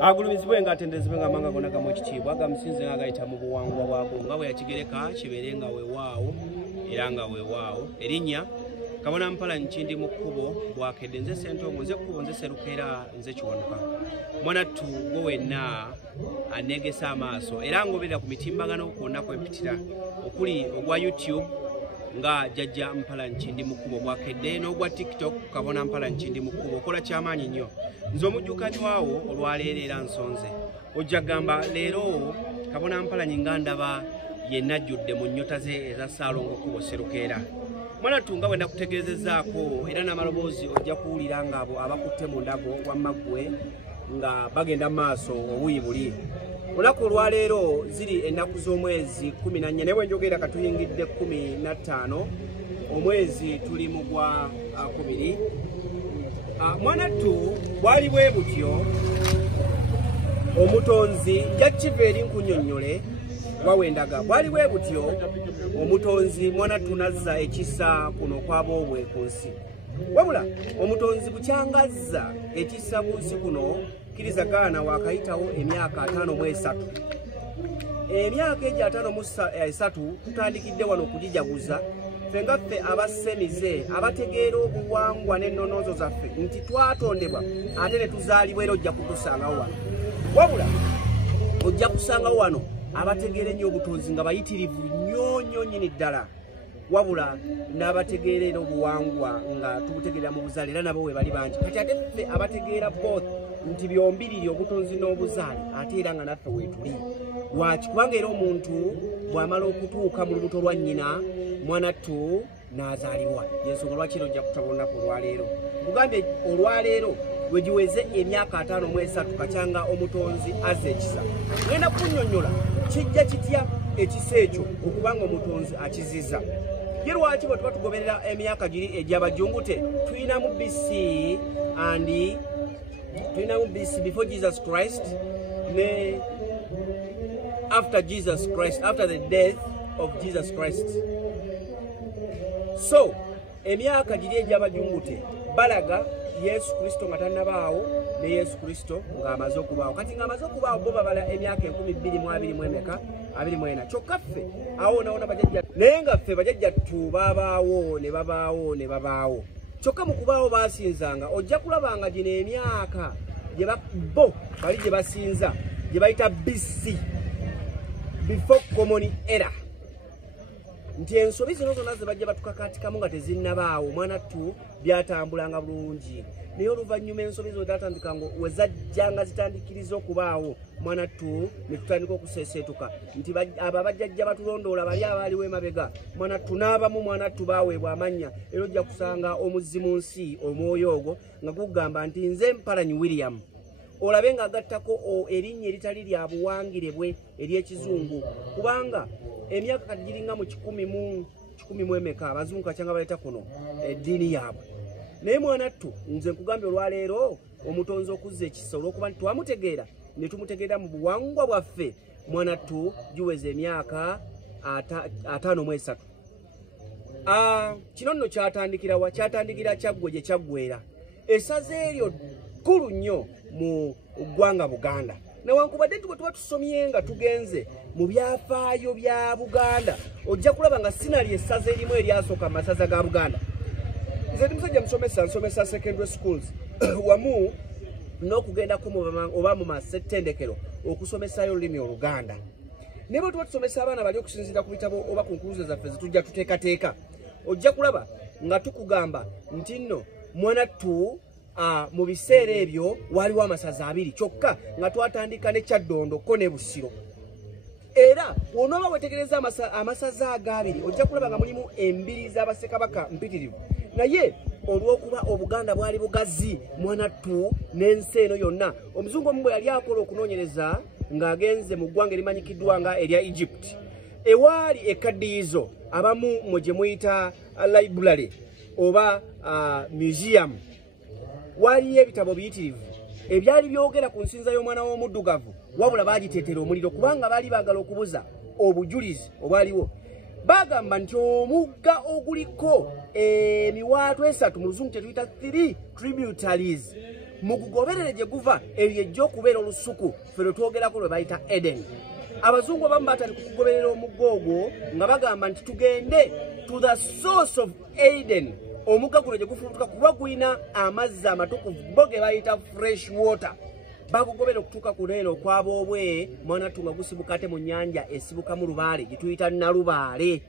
agulumizibwe nga atendezibwe nga manga gonna gamu ekitiibwa agamusinze nga gayita mu buwangwa bwako nga bwe yakigereka kibeere nga weewaawo era nga weewaawo. Erinnya Kabona Mpalanyi Kindimukubo bwakedde nze Ssentongo nze Kkubo nze Serukera nze Kiwanuka mwanattu gwe wenna anegesa amaaso era ngoberera ku mitimbagano kwonna kwempitira okuli ogwa YouTube nga Jajja Mpalanyi Kindimukubo bwakedde n'ogwa TikTok Kabona Mpalanyi Kindimukubo okola kyamaanyi nnyo. Nze omujjukanyi waawo olwaleero era nsonze ojja gamba leero Kabona Mpalanyi nga ndaba yenna ajjudde mu nnyota ze eza Ssaalongo Kkubo Serukera. Mwanattu nga bwe ndakutegeezezaako era n'amaloboozi ojja kuwulira ng'abo abakutte mu ndago wamma ggwe nga bagenda mu maaso obuuyi buli. Olunaku olwaleero ziri ennaku z'omwezi 14 naye bwe njogera katuyingidde 15 omwezi tuli mu gwa 2. Mwanattu bwali bwe butyo omutonzi jjakiva eri nkunnyonnyole wawendaga bwali bwe butyo omutonzi mwanattu nazza ekisa kuno kw'aboobwe ku nsi. Wabula omutonzi bukyangazza ekisa ku nsi kuno kkiriza gaana wakayitawo emyaka 53. Emyaka egyo 53 tutandikidde wano okugijjaguza ffe nga ffe abasemize abategeera obuwangwa n'ennonoozo zaffe nti twatondebwa ate ne tuzaalibwa era ojja kutusangawo wano. Wabula ojja kusangawo wano abategeera ennyo obutonzi nga bayitirivu nnyo nnyini ddala. Wabula n'abategeera era obuwangwa nga tubutegeera mu buzaale era nabo we bali bangi. Kati ate ffe abategeera both nti byombiriri obutonzi n'obuzaale ate era nga naffe weetuli. Lwaki? Kubanga era omuntu bw'amala okutuuka mu lubuto lwa nnyina mwanattu n'azaalibwa. Yensonga lwaki ojja kutaba olunaku olwaleero. Nkugambye olwaleero we giweze emyaka 53 kacyanga omutonzi azza ekisa. Ngenda kunnyonnyola kijja kitya ekisa ekyo okubanga omutonzi akizizza. Ye lwaki bwe tuba tugoberera emyaka giri egy'abajjungute tulinamu BC and tulinamu BC before Jesus Christ ne after Jesus Christ, after the death of Jesus Christ. So emyaka giri egy'abajjungute balaga Yesu Kristo nga tannabaawo ne Yesu Kristo ng'amaze okubaawo. Kati ng'amaze okubaawo bo babala emyaka 1224 kyokka ffe awo nawona bajajja naye nga ffe bajajjattu babaawo ne babaawo kyokka mu kubaawo baasinzanga ojja kulabanga gino emyaka bo bali gye basinza gye bayita BC before common era nti ensobi zino zonna ze bajja batukakaatikamu nga tezinnabaawo mwanattu byatambulanga bulungi naye oluvannyuma ensobi zo zatandika ngo we zajja nga zitandikiriza okubaawo mwanattu ne tutandika okuseeseetuka nti abo abajjajja batulondoola bali abaaliwo emabega mwanattu n'abamu mwanattu baaweebwa amannya era ojja kusanga omuzzi mu nsi omwoyo ogwo nga gugamba nti nze Mpalanyi William olabe nga agattako erinnya eritali lya buwangire bwe ery'ekizungu kubanga emyaka kati giringa mu 10 abazungu kacyanga baleeta kuno eddiini yaabwe. Naye mwanattu nze nkugambye olwaleero omutonzi okuzza ekisa olw'okuba nti twamutegeera ne tumutegeera mu buwangwa bwaffe mwanattu giweza emyaka 53. Kino nno kyatandikira kyatandikira Kyaggwe gye kyaggweera essaza eryo kkulu nnyo mu ggwanga Buganda. Newankubadde tuba tusomye nga tugenze mu byafaayo bya Buganda ojja kulaba nga sinali essaza erimu eryasooka mu masaza ga Buganda. Nze ndi musajja nsomesa secondary schools wamu n'okugendako oba mu masettendekero okusomesaayo olulimi Oluganda. Naye bwe tuba tusomesa abaana bali okusinziira ku bitabo oba ku nkuluze zaffe zetujja tuteekateeka ojja kulaba nga tukugamba nti nno mwanattu mu biseera ebyo waliwo amasaza 2 kyokka nga twatandika ne Kyaddondo ko ne Busiro. Era onooba wetegereza amasaza agabiri ojja kulaba nga mulimu embiri z'Abassekabaka mpitirivu. Naye olw'okuba Obuganda bwali bugazi mwanattu n'ensi eno yonna omuzungu omu bwe yali akola okunoonyereza ng'agenze mu ggwanga erimanyikiddwa nga erya Egypt ewaali ekkaddiyizo abamu mwe gye muyita library oba museum waliyo ebitabo biyitirivu ebyali byogera ku nsinza y'omwana w'omuddugavu wabula baagiteetera omuliro kubanga baali baagala okubuza obujulizi obwaliwo. Bagamba nti omugga oguliko emiwaato 3 mu luzungu tetuyita 3 tributaries mukugoberere gye guva ebyo ejja okubeera olusuku ffe lwe twogerako lwe bayita Eden. Abazungu abamu batandika okugoberera omugga ogwo nga bagamba nti tugende to the source of Eden. Omugga guno gye gufubutuka kuba gulina amazzi amatukuvu bo ge bayita fresh water. Bagugobera okutuuka ku neeno okwaboobwe Mwanattu nga gusibuka ate mu nnyanja esibukamu lubaale gye tuyita Nalubaale.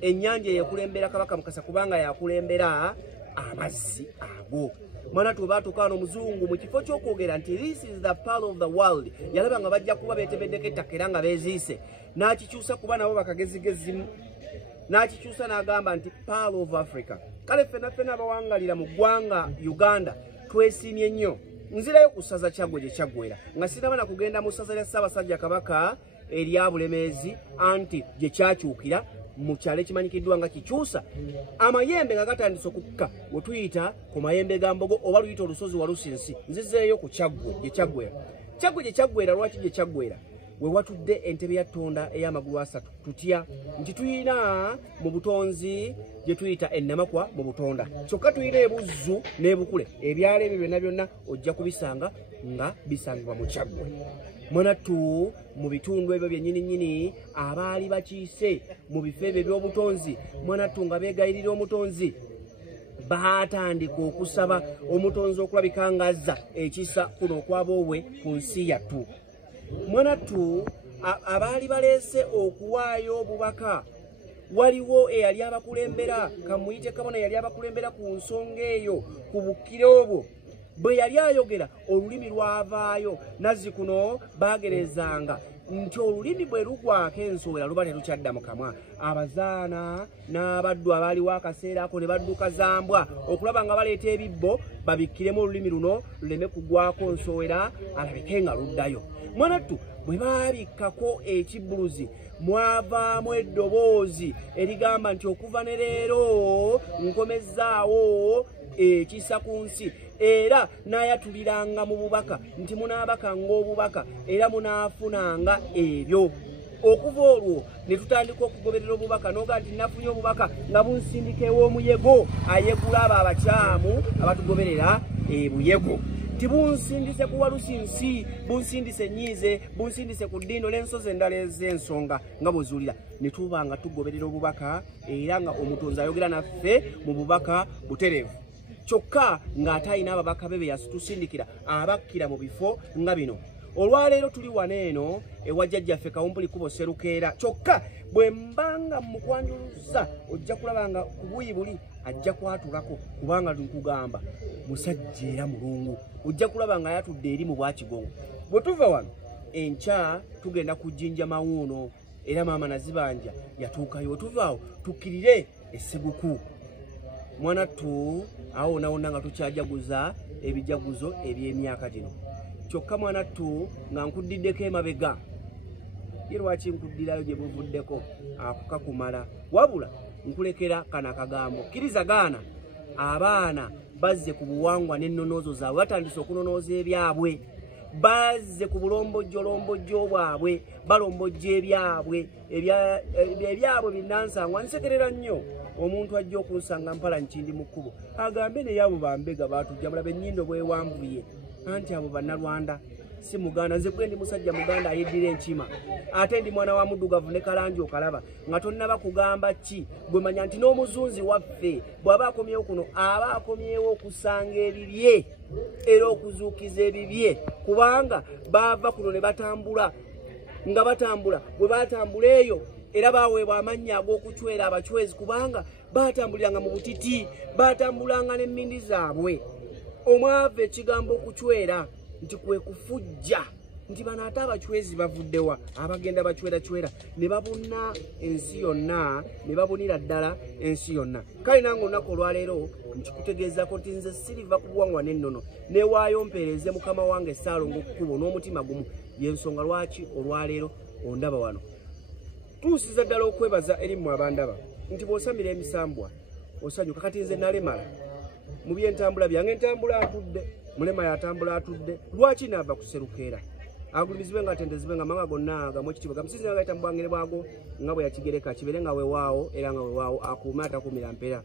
Ennyanja yekulembera Kabaka Mukasa kubanga yakulembera amazzi ago. Mwanattu bwe baatuuka wano Omuzungu mu kifo ky'okwogera nti this is the pearl of the world, yalaba nga bajja kuba beetebeddeko ettaka era nga beeziise, n'akikyusa kuba nabo bakagezigezimu, n'akikyusa n'agamba nti pearl of Africa. Kale ffenna abawangalira mu ggwanga Uganda twesiimye nnyo. Nzirayo ku ssaza Kyaggwe gye Kyaggwera nga sinaba na kugenda mu ssaza lya Ssaabasajja Kabaka erya Bulemeezi anti gye kyakyukira mu kyalo ekimanyikiddwa nga Kikyusa. Amayembe nga gatandise okukka we tuyita ku mayembe ga Mbogo oba luyita olusozi Walusinsi. Nzizeeyo ku Kyaggwe gye Kyaggwera. Kyaggwe gye Kyaggwera lwaki gye Kyaggwera? We watudde entebe ya Ttonda ey'amagulu asatu. Tutya nti tuyina mu butonzi gye tuyita ennamakwa mu Butonda. Kyokka tuyina ebuzzu n'ebukule. Ebyalo ebyo byonna byonna ojja kubisanga nga bisangibwa mu Kyaggwe. Mwanattu mu bitundu ebyo byennyini abaali bakiise mu bifo ebyo eby'obutonzi, Mwanattu nga beegayirira omutonzi baatandika okusaba omutonzi okulabika ng'azza ekisa kuno okwaboobwe ku nsi yattu. Mwanattu abaali baleese okuwaayo obubaka, waliwo eyali abakulembera, kamuyite kabona yali abakulembera ku nsonga eyo ku bukkire obwo. Bwe yali ayogera olulimi lwavaayo, Nazzikuno baagerezanga nti olulimi bwe lugwako ensowera luba terukyadda mu kamwa. Abazaana n'abaddu abaaliwo akaseera ako ne badduka zambwa okulaba nga baleeta ebibbo babikkiremu olulimi luno luleme kugwako nsowera alabike nga luddayo. Mwanattu bwe baabikkako ekibbuluzi mwavaamu eddoboozi erigamba nti okuva ne leero nkomezzaawo ekisa ku nsi, era n'ayatuliranga mu bubaka nti munaabakanga obubaka era munaafunanga ebyo. Okuva olwo ne tutandika okugoberera obubaka n'oga nti nafunye obubaka nga bunsindikewo omuyego ayegula abo abakyamu abatugoberera ebuyego. Tibunsindise ku Walusinsi, bunsindise Nyiize, bunsindise ku Ddindo n'ensozi endala ez'ensonga nga bw'ozuulira. Ne tuba nga tugoberera obubaka era nga omutonzi ayogera naffe mu bubaka butereevu. Kyokka ng'ate alina ababaka be yatusindikira abakkira mu bifo nga bino. Olwaleero tuli wano eno ewa jjajjaffe Kawumpuli Kkubo Sserukeera. Kyokka bwe mbanga mukwanjuluza ojja kulaba nga ku buuyi buli ajja kwatulako kubanga nkugamba musajja era mulungu. Ojja kulaba nga ayatudde eri mu Bwakigongo. Bwe tuva wano enkya tugenda ku Jjinja Mawuuno era maama Nazibanja yatuukayo. Bwe tuva awo tukkirire e Sseguku. Mwanattu awo wonna nga tukyajaguza ebijaguzo eby'emyaka gino. Kyokka Mwanattu nga nkuddiddeko emabega. Ye lwaki nkuddirayo gye buvuddeko akukakumala, wabula nkulekera kana akagambo. Kkiriza gaana abaana bazze ku buwangwa n'ennonoozo zaabwe, batandise okunonooza ebyabwe, bazze ku bulombojjolombojjo bwabwe, balombojja ebyabwe ebyabwe binnansangwa. Nsekerera nnyo omuntu ajja okunsanga mpala Kindimukubo agambe naye abo bambega baatujja mulabe ennyindo bwewambuye anti abo bannalwanda si Muganda. Nze gwe ndi musajja Muganda ayeddira enkima, ate ndi mwana wa muddugavu ne kalangi okalaba nga tonnaba kugamba ki. Gwe manya nti n'omuzunzi waffe bw'aba akomyewo kuno aba akomyewo okusanga ebibye era okuzuukiza ebibye, kubanga baava kuno ne batambula nga batambula. Bwe batambula eyo era baweebwa amannya ag'okucwera abacwezi kubanga batambuliranga mu butiti, batambulanga n'emmindi zaabwe. Omwava ekigambo okucwera nti kwe kufujja nti bano ate abacwezi bavuddewa, abagenda bacwera ne babuna ensi yonna, ne babunira ddala ensi yonna. Kale nange olunaku olwaleero nkikutegeezako nti nze siriva ku buwangwa n'ennono, newaayo mpeereze mukama wange Ssaalongo Kkubo n'omutima gumu. Y'ensonga lwaki olwaleero ondaba wano. Tuusiza ddala okwebaza eri mmwe abandaba nti bw'osamira emisambwa osanyuka. Kati nze nalemala mu by'entambula byange, entambula atudde, mulema yatambula atudde. Lwaki naava ku Sserukeera agulumizibwe nga atendezibwe nga manga gonna gamu ekitiibwa gamusinzira nga yita mu bwangere bwago nga bwe yakigereka kibere nga weewaawo era nga weewaawo akuume atakuumira mpeera.